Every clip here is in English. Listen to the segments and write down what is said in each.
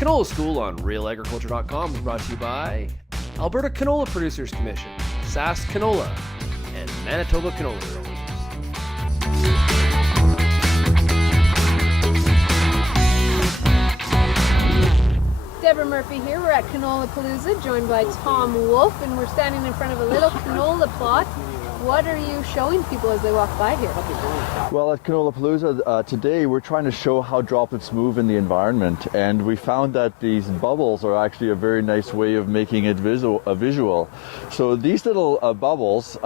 Canola School on realagriculture.com is brought to you by Alberta Canola Producers Commission, Sask Canola, and Manitoba Canola Growers. Deborah Murphy here. We're at Canola Palooza, joined by Tom Wolf, and we're standing in front of a little canola plot. What are you showing people as they walk by here? Well, at Canola Palooza today we're trying to show how droplets move in the environment, and we found that these bubbles are actually a very nice way of making it visual. So these little bubbles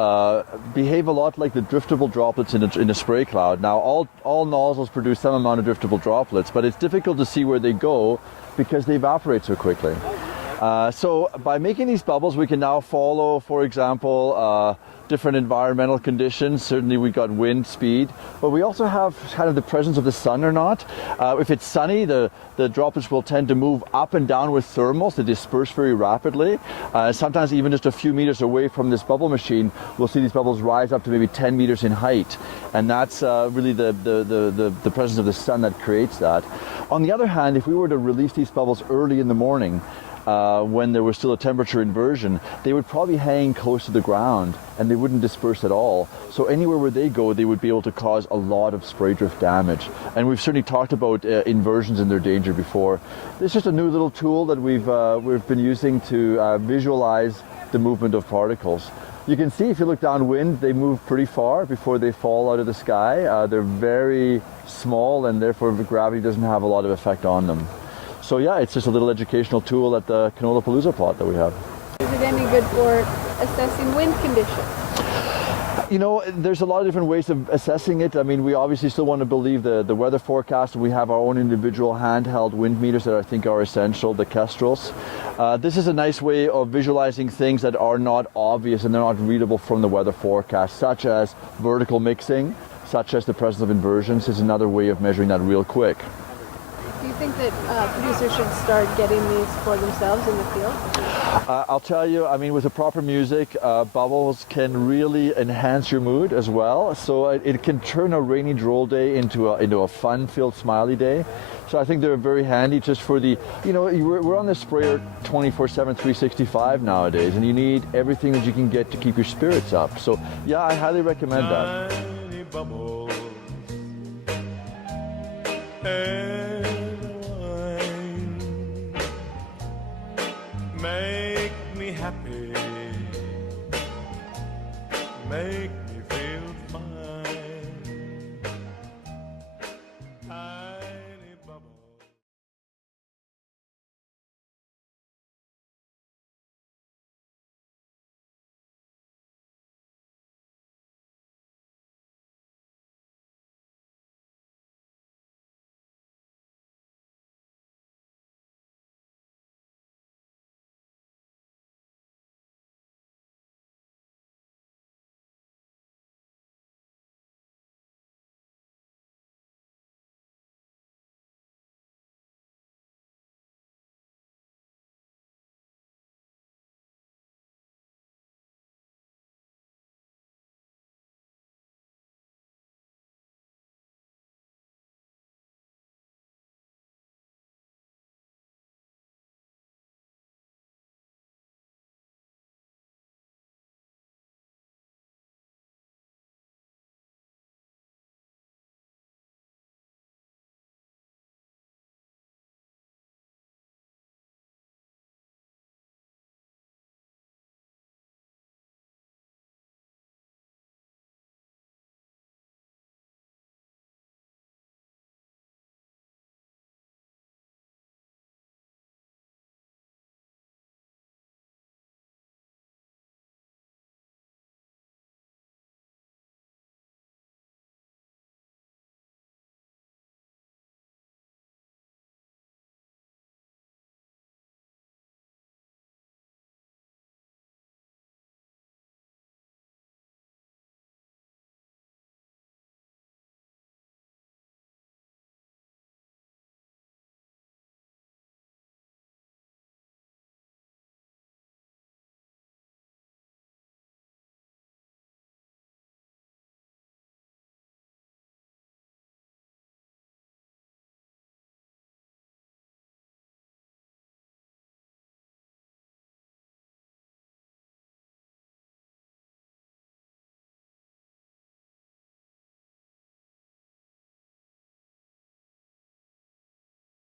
behave a lot like the driftable droplets in a spray cloud. Now all nozzles produce some amount of driftable droplets, but it's difficult to see where they go because they evaporate so quickly. So by making these bubbles, we can now follow, for example, different environmental conditions. Certainly we got wind speed, but we also have kind of the presence of the sun or not. If it's sunny, the droplets will tend to move up and down with thermals. They disperse very rapidly. Sometimes even just a few meters away from this bubble machine, we'll see these bubbles rise up to maybe 10 meters in height. And that's really the presence of the sun that creates that. On the other hand, if we were to release these bubbles early in the morning, when there was still a temperature inversion, they would probably hang close to the ground and they wouldn't disperse at all. So anywhere where they go, they would be able to cause a lot of spray drift damage. And we've certainly talked about inversions and their danger before. This is just a new little tool that we've been using to visualize the movement of particles. You can see if you look downwind, they move pretty far before they fall out of the sky. They're very small, and therefore gravity doesn't have a lot of effect on them. So yeah, it's just a little educational tool at the Canola Palooza plot that we have. Is it any good for assessing wind conditions? You know, there's a lot of different ways of assessing it. I mean, we obviously still want to believe the weather forecast. We have our own individual handheld wind meters that I think are essential, the Kestrels. This is a nice way of visualizing things that are not obvious and they're not readable from the weather forecast, such as vertical mixing, such as the presence of inversions is another way of measuring that real quick. Do you think that producers should start getting these for themselves in the field? I'll tell you, I mean, with the proper music, bubbles can really enhance your mood as well. So it can turn a rainy, droll day into a fun-filled, smiley day. So I think they're very handy just for the, we're on the sprayer 24/7, 365 nowadays, and you need everything that you can get to keep your spirits up. So yeah, I highly recommend that. Tiny bubbles. Make me happy, make me feel